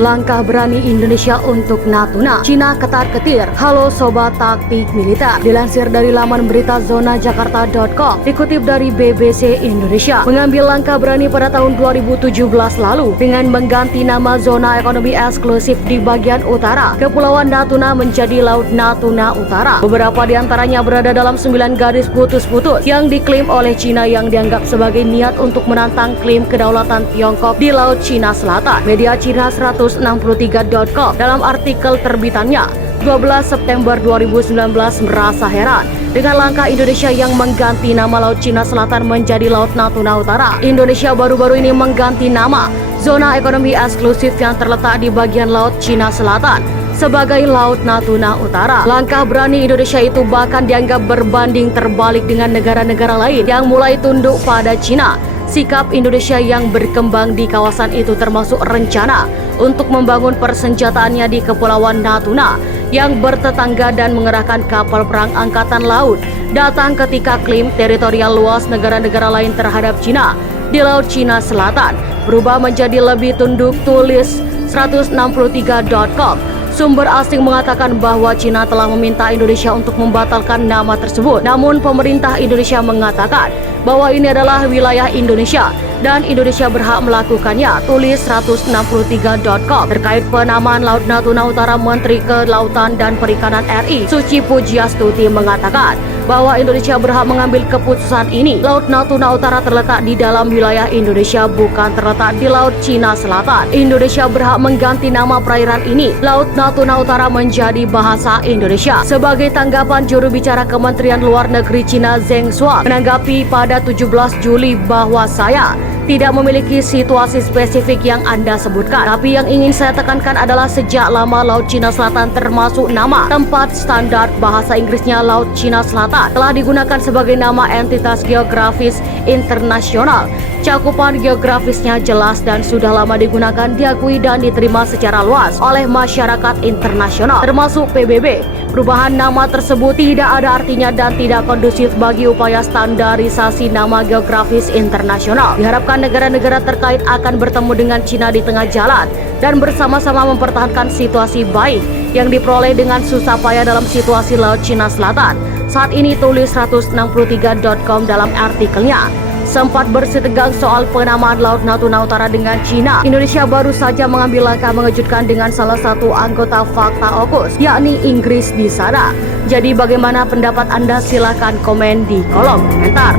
Langkah berani Indonesia untuk Natuna. Cina ketar-ketir. Halo Sobat Taktik Militer. Dilansir dari laman berita zonajakarta.com, dikutip dari BBC Indonesia, mengambil langkah berani pada tahun 2017 lalu dengan mengganti nama zona ekonomi eksklusif di bagian utara Kepulauan Natuna menjadi Laut Natuna Utara. Beberapa di antaranya berada dalam 9 garis putus-putus yang diklaim oleh Cina yang dianggap sebagai niat untuk menantang klaim kedaulatan Tiongkok di Laut Cina Selatan. Media Cina 163.com dalam artikel terbitannya 12 September 2019 merasa heran dengan langkah Indonesia yang mengganti nama Laut Cina Selatan menjadi Laut Natuna Utara. Indonesia baru-baru ini mengganti nama zona ekonomi eksklusif yang terletak di bagian Laut Cina Selatan sebagai Laut Natuna Utara. Langkah berani Indonesia itu bahkan dianggap berbanding terbalik dengan negara-negara lain yang mulai tunduk pada Cina. Sikap Indonesia yang berkembang di kawasan itu termasuk rencana untuk membangun persenjataannya di Kepulauan Natuna yang bertetangga dan mengerahkan kapal perang angkatan laut datang ketika klaim teritorial luas negara-negara lain terhadap Cina di Laut Cina Selatan berubah menjadi lebih tunduk, tulis 163.com. Sumber asing mengatakan bahwa Cina telah meminta Indonesia untuk membatalkan nama tersebut. Namun pemerintah Indonesia mengatakan bahwa ini adalah wilayah Indonesia dan Indonesia berhak melakukannya, tulis 163.com. Terkait penamaan Laut Natuna Utara, Menteri Kelautan dan Perikanan RI Suci Pujiastuti mengatakan bahwa Indonesia berhak mengambil keputusan ini. Laut Natuna Utara terletak di dalam wilayah Indonesia, bukan terletak di Laut Cina Selatan. Indonesia berhak mengganti nama perairan ini Laut Natuna Utara menjadi bahasa Indonesia. Sebagai tanggapan, juru bicara Kementerian Luar Negeri Cina Zheng Shuang menanggapi pada 17 Juli bahwa saya tidak memiliki situasi spesifik yang Anda sebutkan. Tapi yang ingin saya tekankan adalah sejak lama Laut Cina Selatan termasuk nama tempat standar bahasa Inggrisnya Laut Cina Selatan telah digunakan sebagai nama entitas geografis internasional. Cakupan geografisnya jelas dan sudah lama digunakan, diakui dan diterima secara luas oleh masyarakat internasional termasuk PBB. Perubahan nama tersebut tidak ada artinya dan tidak kondusif bagi upaya standarisasi nama geografis internasional. Diharapkan negara-negara terkait akan bertemu dengan Cina di tengah jalan dan bersama-sama mempertahankan situasi baik yang diperoleh dengan susah payah dalam situasi Laut Cina Selatan saat ini, tulis 163.com dalam artikelnya. Sempat bersitegang soal penamaan Laut Natuna Utara dengan Cina, Indonesia baru saja mengambil langkah mengejutkan dengan salah satu anggota Fakta AUKUS, yakni Inggris di sana. Jadi bagaimana pendapat Anda? Silahkan komen di kolom komentar.